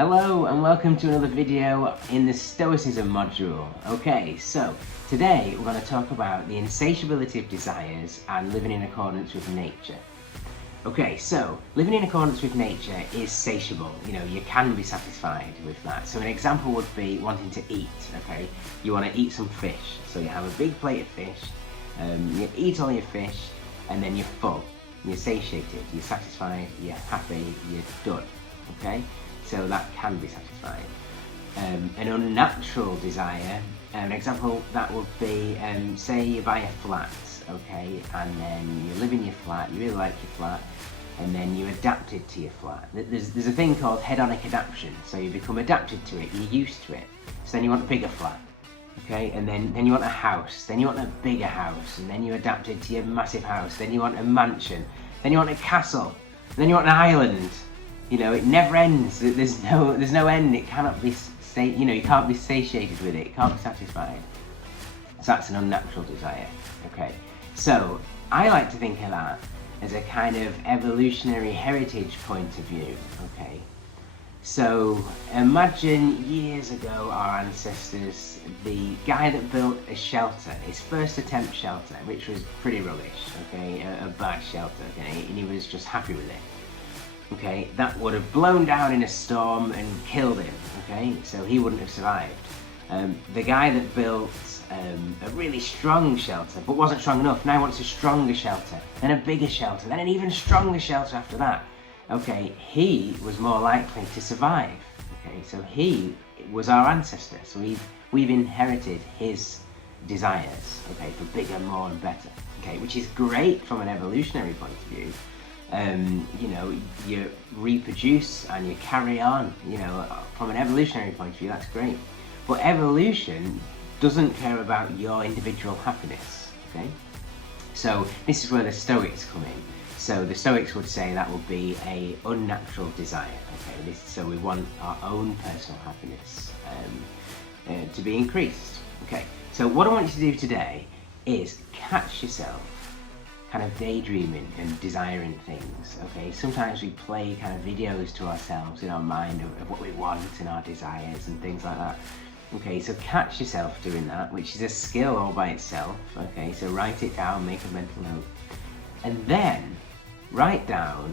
Hello and welcome to another video in the Stoicism module. Okay, so today we're going to talk about the insatiability of desires and living in accordance with nature. Okay, so living in accordance with nature is satiable. You can be satisfied with that. So an example would be wanting to eat, okay? You want to eat some fish, so you have a big plate of fish, you eat all your fish, and then you're full. You're satiated, you're satisfied, you're happy, you're done, okay? So that can be satisfying. An unnatural desire, an example that would be, say you buy a flat, okay, and then you live in your flat, you really like your flat, and then you adapted to your flat. There's a thing called hedonic adaptation, so you become adapted to it, you're used to it, so then you want a bigger flat, okay, and then you want a house, then you want a bigger house, and then you adapted to your massive house, then you want a mansion, then you want a castle, then you want an island. It never ends. There's no end. It cannot be you can't be satiated with it. It can't be satisfied. So that's an unnatural desire. Okay. So I like to think of that as a kind of evolutionary heritage point of view. Okay. So imagine years ago our ancestors, the guy that built a shelter, his first attempt shelter, which was pretty rubbish. Okay, a bad shelter. Okay, and he was just happy with it. Okay, that would have blown down in a storm and killed him, okay, so he wouldn't have survived. The guy that built a really strong shelter, but wasn't strong enough, now wants a stronger shelter, then a bigger shelter, then an even stronger shelter after that. Okay, he was more likely to survive, okay, so he was our ancestor, so we've inherited his desires, okay, for bigger, more and better, okay, which is great from an evolutionary point of view. You reproduce and you carry on, from an evolutionary point of view, that's great. But evolution doesn't care about your individual happiness, okay? So this is where the Stoics come in. So the Stoics would say that would be a unnatural desire, okay? So we want our own personal happiness to be increased, okay? So what I want you to do today is catch yourself kind of daydreaming and desiring things, okay? Sometimes we play kind of videos to ourselves in our mind of what we want and our desires and things like that. Okay, so catch yourself doing that, which is a skill all by itself, okay? So write it down, make a mental note. And then write down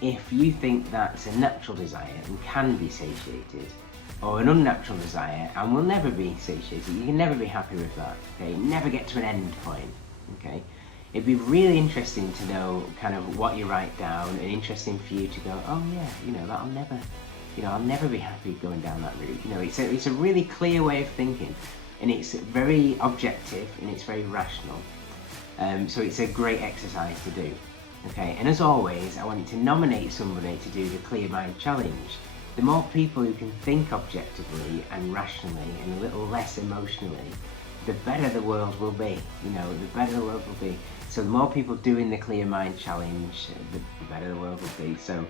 if you think that's a natural desire and can be satiated, or an unnatural desire and will never be satiated. You can never be happy with that, okay? Never get to an end point, okay? It'd be really interesting to know kind of what you write down, and interesting for you to go, oh yeah, that I'll never be happy going down that route. It's a really clear way of thinking, and it's very objective and it's very rational. So it's a great exercise to do. Okay, and as always, I want you to nominate somebody to do the Clear Mind Challenge. The more people who can think objectively and rationally and a little less emotionally, the better the world will be, the better the world will be. So the more people doing the Clear Mind Challenge, the better the world will be. So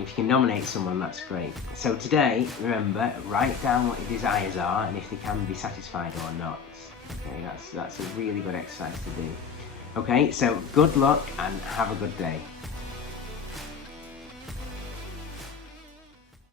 if you can nominate someone, that's great. So today, remember, write down what your desires are and if they can be satisfied or not. Okay, that's a really good exercise to do. Okay, so good luck and have a good day.